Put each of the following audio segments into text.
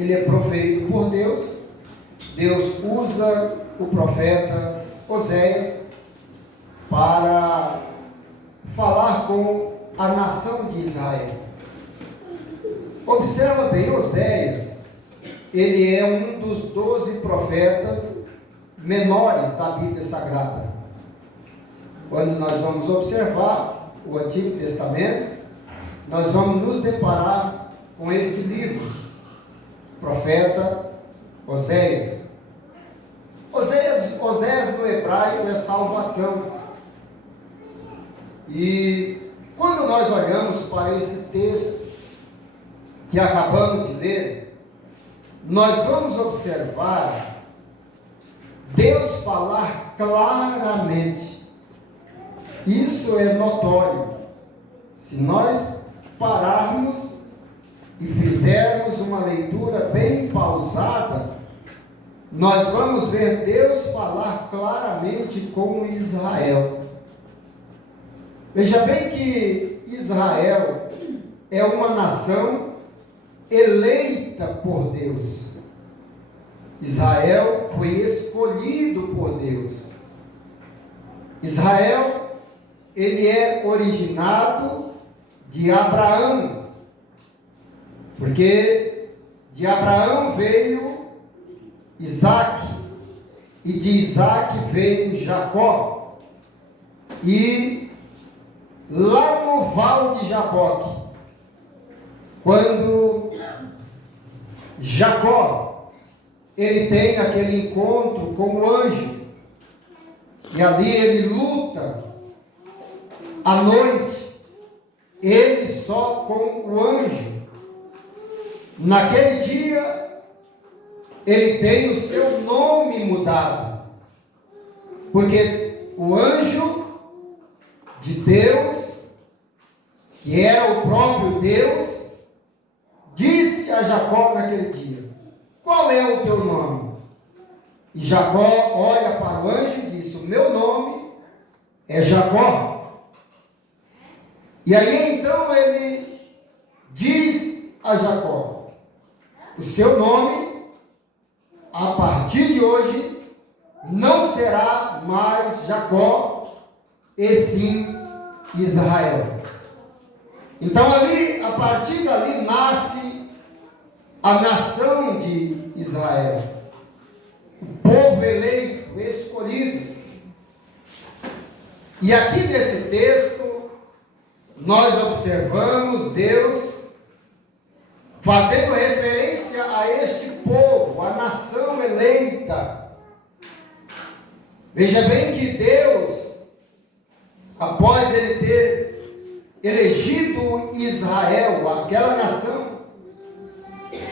ele é proferido por Deus. Deus usa o profeta Oséias para falar com a nação de Israel. Observa bem, Oséias, ele é um dos 12 profetas menores da Bíblia Sagrada. Quando nós vamos observar o Antigo Testamento, nós vamos nos deparar com este livro, profeta Oséias. Oséias no hebraico é salvação. E quando nós olhamos para esse texto que acabamos de ler, nós vamos observar Deus falar claramente. Isso é notório. Se nós pararmos e fizermos uma leitura bem pausada, nós vamos ver Deus falar claramente com Israel. Veja bem que Israel é uma nação eleita por Deus. Israel foi escolhido por Deus. Israel, ele é originado de Abraão, porque de Abraão veio Isaque, e de Isaque veio Jacó. E lá no Val de Jaboque, quando Jacó ele tem aquele encontro com o anjo, e ali ele luta à noite, ele só com o anjo. Naquele dia ele tem o seu nome mudado, porque o anjo de Deus, que era o próprio Deus, disse a Jacó naquele dia: qual é o teu nome? E Jacó olha para o anjo e diz: o meu nome é Jacó. E aí então ele diz a Jacó: o seu nome, a partir de hoje, não será mais Jacó, e sim Israel. Então ali, a partir dali, nasce a nação de Israel, o povo eleito, escolhido. E aqui nesse texto, nós observamos Deus fazendo referência a este povo, a nação eleita. Veja bem que Deus, após ele ter elegido Israel, aquela nação,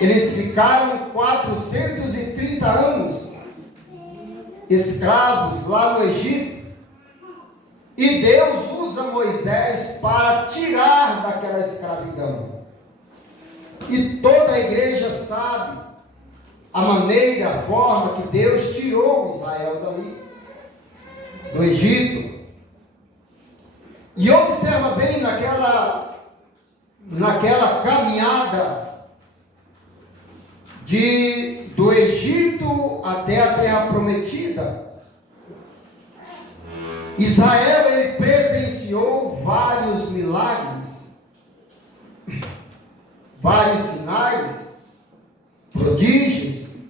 eles ficaram 430 anos escravos lá no Egito, e Deus usa Moisés para tirar daquela escravidão. E toda a igreja sabe a maneira, a forma que Deus tirou Israel dali, do Egito. E observa bem naquela caminhada do Egito até a terra prometida, Israel ele presenciou vários milagres, vários sinais, prodígios,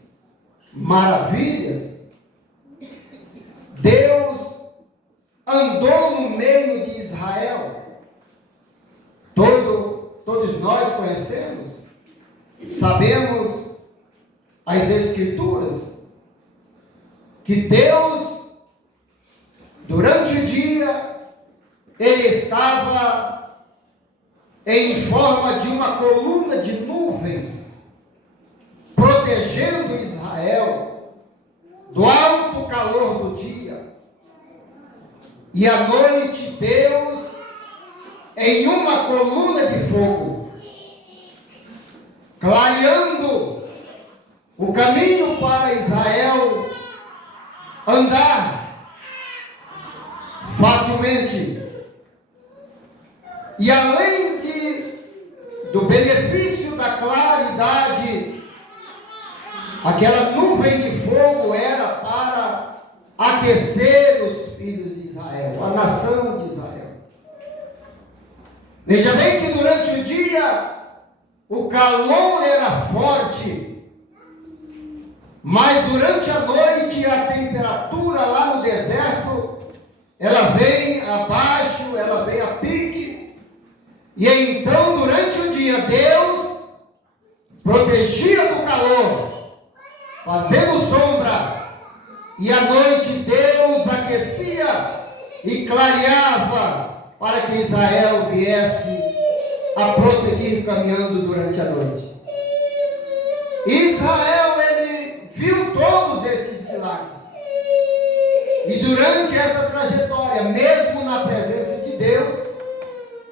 maravilhas. Deus andou no meio de Israel. Todos nós conhecemos, sabemos as Escrituras, que Deus, durante o dia, ele estava em forma de uma coluna de nuvem, protegendo Israel do alto calor do dia. E à noite, Deus, em uma coluna de fogo, clareando o caminho para Israel andar facilmente. E além do benefício da claridade Aquela nuvem de fogo era para aquecer os filhos de Israel, a nação de Israel. Veja bem que durante o dia o calor era forte, mas durante a noite a temperatura lá no deserto, ela vem abaixo, ela vem a pique, e então durante o dia Deus protegia do calor, fazendo sombra, e à noite Deus aquecia e clareava para que Israel viesse a prosseguir caminhando durante a noite. Israel, ele viu todos estes milagres. E durante essa trajetória, mesmo na presença de Deus,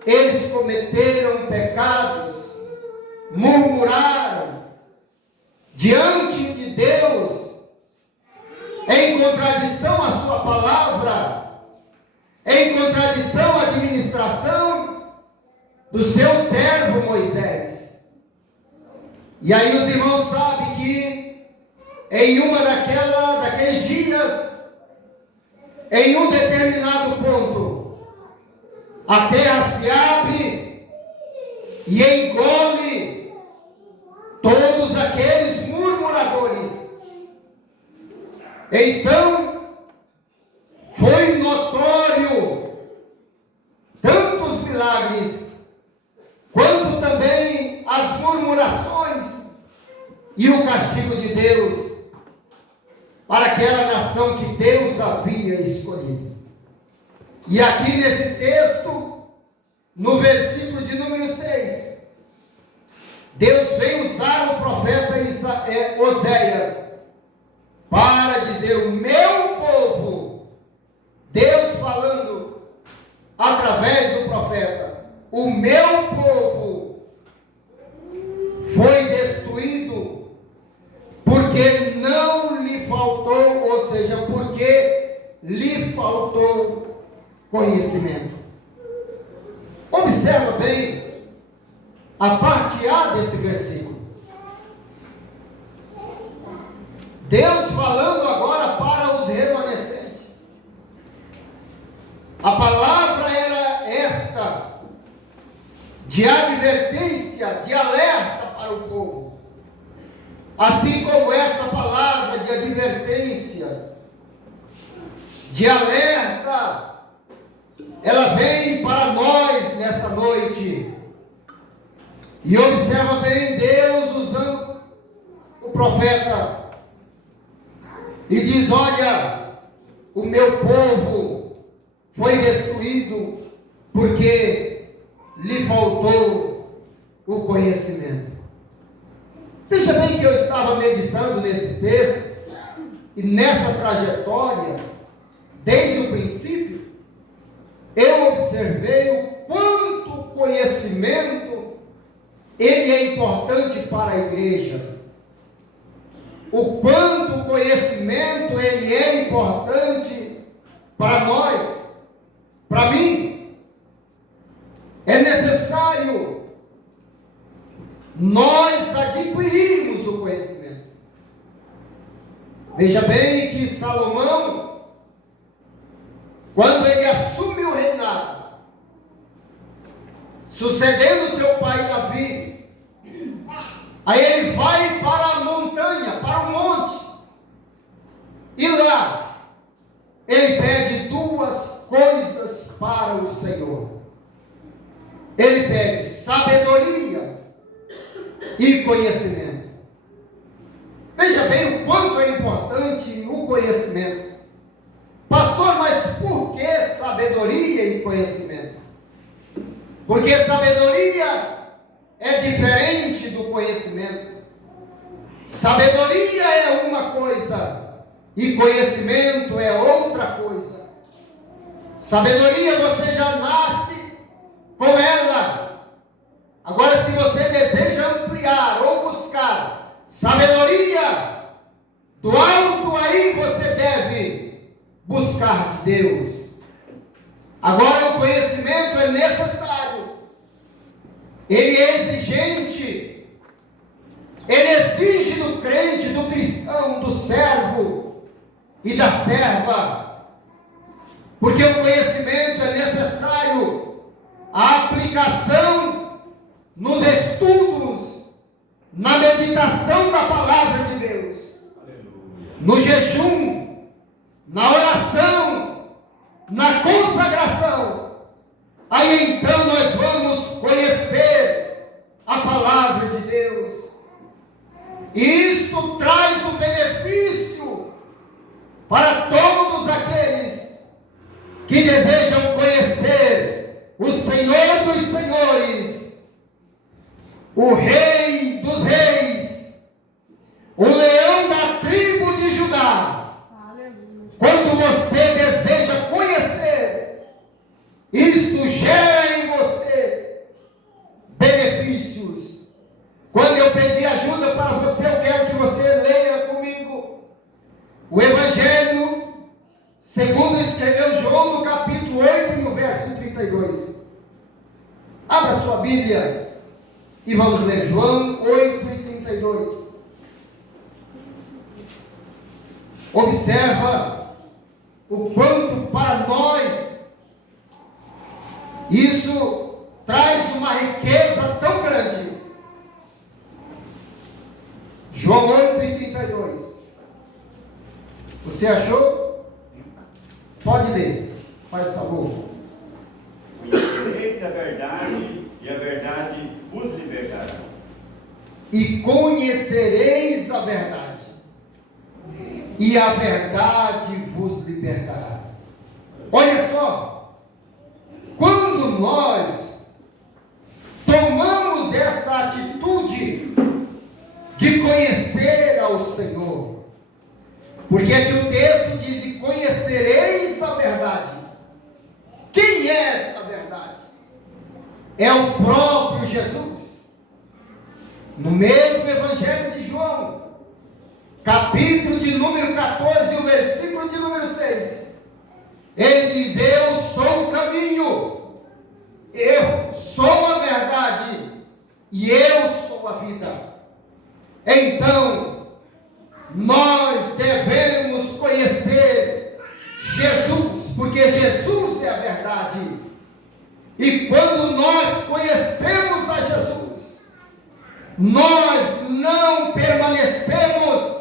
eles cometeram pecados, murmuraram diante de Deus, em contradição à sua palavra, em contradição à administração do seu servo Moisés. E aí os irmãos sabem que em uma daqueles dias, em um determinado ponto, a terra se abre e engole todos aqueles murmuradores. Então, foi notório tanto os milagres, quanto também as murmurações e o castigo de Deus para aquela nação que Deus havia escolhido. E aqui nesse texto, no versículo de número 6, Deus vem usar o profeta Oséias para dizer: o meu povo, Deus falando através do profeta, o meu povo foi destruído porque não lhe faltou, ou seja, porque lhe faltou conhecimento. Observa bem a parte A desse versículo. Deus falando agora para os remanescentes. A palavra era esta, de advertência, de alerta para o povo. Assim como esta palavra de advertência, de alerta, ela vem para nós nessa noite. E observa bem Deus usando o profeta e diz: olha, o meu povo foi destruído porque lhe faltou o conhecimento. Veja bem que eu estava meditando nesse texto e nessa trajetória, desde o princípio, eu observei o quanto conhecimento ele é importante para a igreja. O quanto conhecimento ele é importante para nós, para mim. É necessário nós adquirirmos o conhecimento. Veja bem que Salomão, quando ele assume o reinado, sucedendo seu pai Davi, aí ele vai para a montanha, para o monte, e lá ele pede duas coisas para o Senhor. Ele pede sabedoria e conhecimento. Veja bem o quanto é importante o conhecimento. Pastor, mas por que sabedoria e conhecimento? Porque sabedoria é diferente do conhecimento. Sabedoria é uma coisa e conhecimento é outra coisa. Sabedoria você já nasce com ela. Agora, se você deseja ampliar ou buscar sabedoria do alto, aí você deve buscar de Deus. Agora, o conhecimento é necessário, ele é exigente, ele exige do do crente, do cristão, do servo e da serva, porque o conhecimento é necessário, a aplicação nos estudos, na meditação da palavra de Deus, no jejum, na oração, na consagração. Aí então nós vamos conhecer a palavra de Deus. E isto traz o benefício para todos aqueles que desejam conhecer o Senhor dos Senhores, o Rei dos Reis, o leão da tribo de Judá. Quando você deseja conhecer, isto gera em você benefícios. Quando eu pedi ajuda para você, eu quero que você leia comigo o Evangelho segundo escreveu João, no capítulo 8 e no verso 32. Abra sua Bíblia e vamos ler João 8 e 32. Observa o quanto para nós isso traz uma riqueza tão grande. João 8 e 32. Você achou? Pode ler, faz favor. Conhecereis a verdade, e a verdade vos libertará. E conhecereis a verdade, e a verdade vos libertará. Olha só, quando nós tomamos esta atitude de conhecer ao Senhor, porque aqui o texto diz: e conhecereis a verdade. Quem é esta verdade? É o próprio Jesus. No mesmo Evangelho de João, capítulo de número 14, o versículo de número 6, ele diz: eu sou o caminho, eu sou a verdade, e eu sou a vida. Então, nós devemos conhecer Jesus, porque Jesus é a verdade. E quando nós conhecemos a Jesus, nós não permanecemos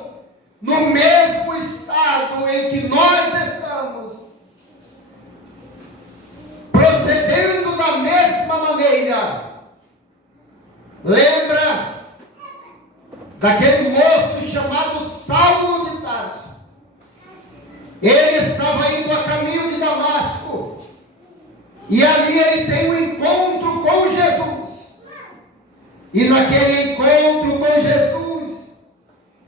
no mesmo estado em que nós estamos, procedendo da mesma maneira. Lembra daquele moço chamado Saulo de Tarso? Ele estava indo a caminho de Damasco, e ali ele tem um encontro com Jesus. E naquele encontro com Jesus,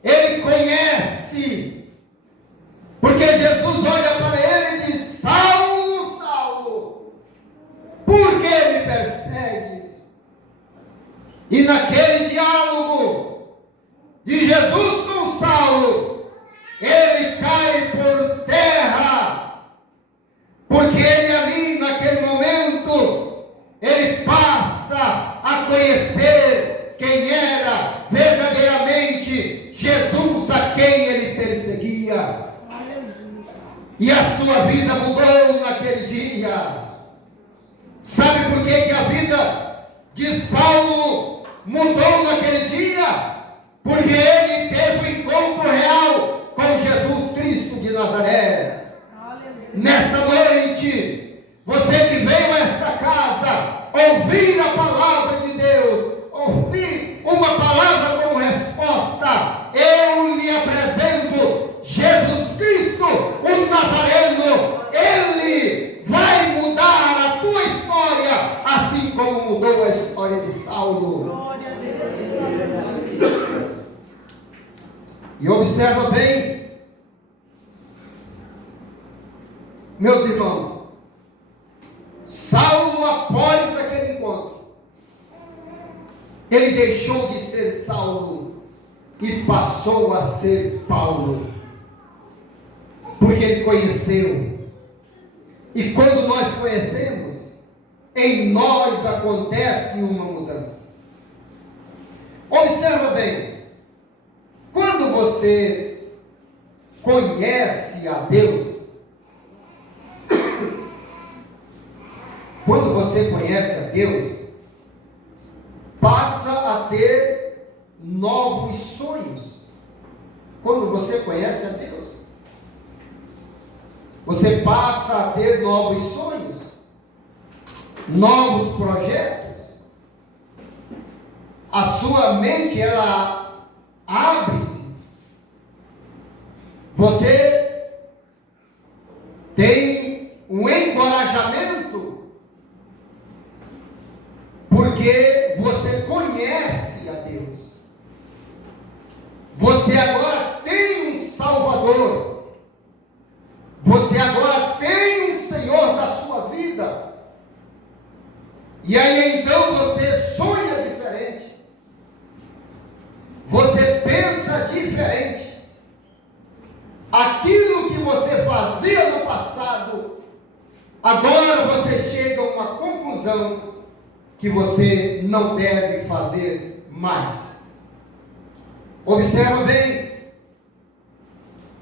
ele conhece, porque Jesus olha para ele e diz: Saulo, Saulo, por que me persegues? E naquele diálogo de Jesus com Saulo, ele cai por terra, porque ele ali naquele momento, ele passa a conhecer quem era verdadeiramente Jesus, a quem ele perseguia. E a sua vida mudou naquele dia. Sabe por que a vida de Saulo mudou naquele dia? Porque ele teve um encontro real com Jesus Cristo de Nazaré. Nesta noite, você que veio a esta casa ouvir a palavra de Deus, ouvir uma palavra como resposta, eu lhe apresento Jesus Cristo, o Nazareno. Ele vai mudar a tua história, assim como mudou a história de Saulo. E observa bem, meus irmãos, Saulo, após aquele encontro, ele deixou de ser Saulo e passou a ser Paulo, porque ele conheceu. E quando nós conhecemos, em nós acontece uma mudança. Observa bem, você conhece a Deus, quando você conhece a Deus, passa a ter novos sonhos. Quando você conhece a Deus, você passa a ter novos sonhos, novos projetos. A sua mente, ela abre-se. Você tem um encorajamento, porque você conhece a Deus. Você agora tem um Salvador. Você agora tem um Senhor da sua vida. E aí então você sonha diferente. Você pensa diferente. Aquilo que você fazia no passado, agora você chega a uma conclusão que você não deve fazer mais. Observa bem,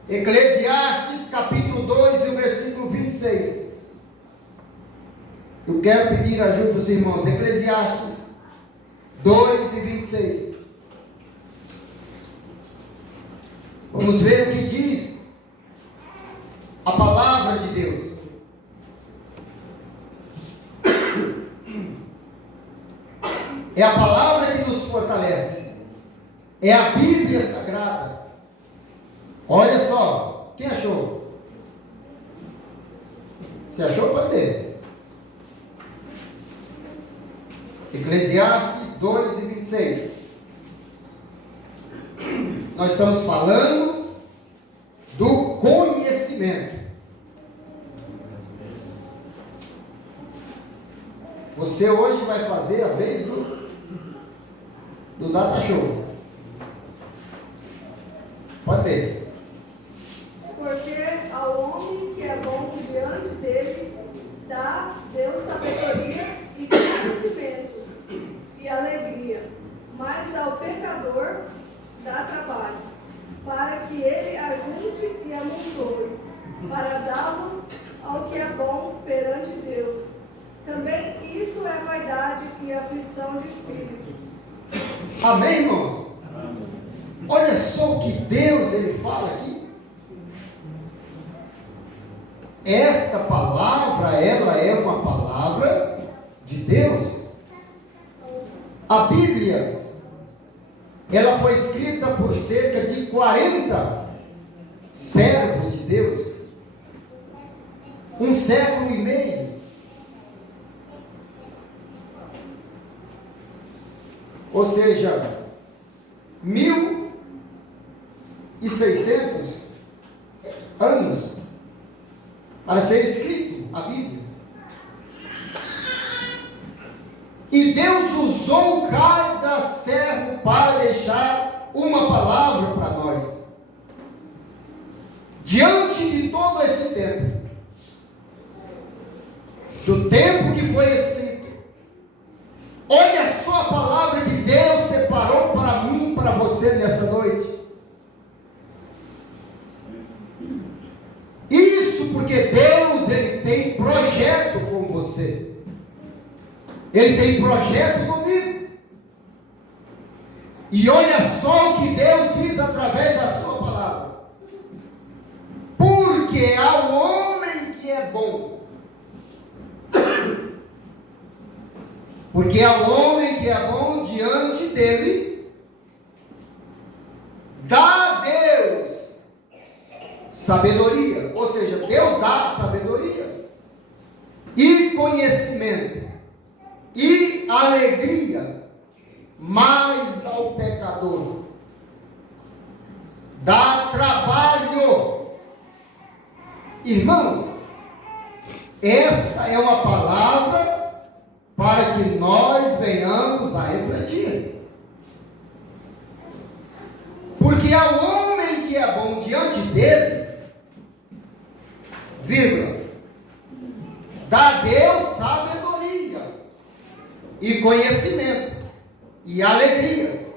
Eclesiastes capítulo 2 e o versículo 26. Eu quero pedir ajuda dos irmãos. Eclesiastes 2 e 26. Vamos ver o que diz a palavra de Deus. É a palavra que nos fortalece. É a Bíblia Sagrada. Olha só, quem achou? Se achou, pode ter. Eclesiastes 2 e 26. Nós estamos falando do conhecimento. Você hoje vai fazer a vez do Data Show. Pode ver. Porque ao homem que é bom diante dele, dá Deus sabedoria e conhecimento e alegria. Mas ao pecador dá trabalho, para que ele ajunte e amontoe, para dá-lo ao que é bom perante Deus. Também isto é vaidade e aflição de espírito. Amém, irmãos? Amém. Olha só o que Deus ele fala aqui. Esta palavra, ela é uma palavra de Deus. A Bíblia, ela foi escrita por cerca de 40 servos de Deus. 1 século e meio. Ou seja, 1600 anos para ser escrito a Bíblia. E Deus usou cada servo para deixar uma palavra para nós. Diante de todo esse tempo, do tempo que foi escrito, olha só a palavra que Deus separou para mim e para você nessa noite. Isso porque Deus, ele tem projeto com você. Ele tem projeto comigo. E olha só o que Deus diz através da sua palavra. Porque ao homem que é bom, porque ao homem que é bom diante dele, dá Deus sabedoria. Ou seja, Deus dá sabedoria e conhecimento e alegria, mas ao pecador dá trabalho. Irmãos, essa é uma palavra para que nós venhamos a refletir. Porque ao homem que é bom diante dele, vírgula, dá Deus sabedoria e conhecimento e alegria,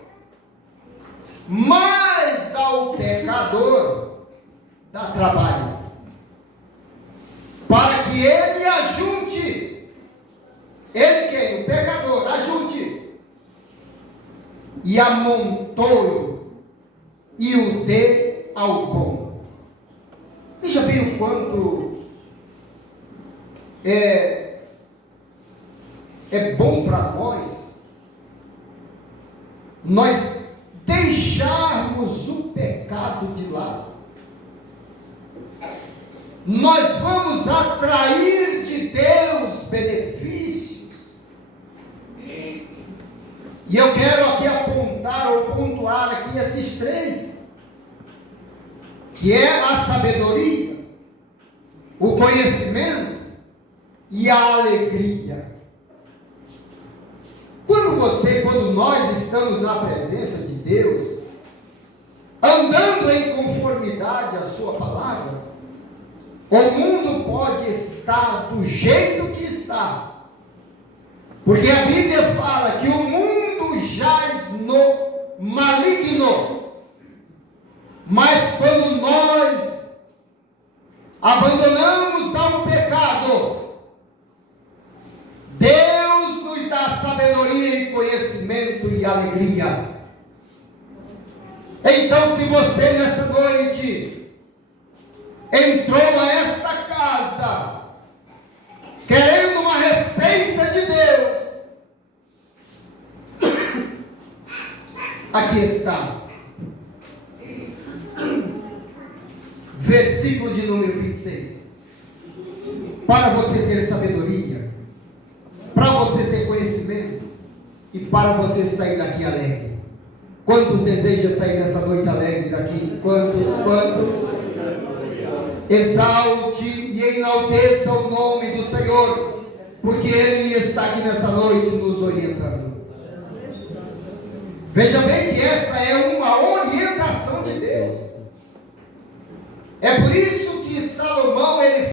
mas ao pecador pecador dá trabalho, para que ele ajunte, ele quem? O pecador, ajunte, e amontoe, e o dê ao bom. Veja bem o quanto é bom para nós deixarmos o pecado de lado. Nós vamos atrair de Deus benefícios. E eu quero aqui apontar ou pontuar aqui esses três, que é a sabedoria, o conhecimento e a alegria. Quando nós estamos na presença de Deus, andando em conformidade à sua palavra, o mundo pode estar do jeito que está, porque a Bíblia fala que o mundo jaz no maligno. Mas quando nós abandonamos ao pecado, Deus nos dá sabedoria e conhecimento e alegria. Então, se você nessa noite entrou a esta casa querendo uma receita de Deus, aqui está. Versículo de número 26. Para você ter sabedoria, para você ter conhecimento e para você sair daqui alegre. Quantos desejam sair nessa noite alegre daqui? Quantos? Exalte e enalteça o nome do Senhor, porque Ele está aqui nessa noite nos orientando. Veja bem que esta é uma orientação de Deus. É por isso que Salomão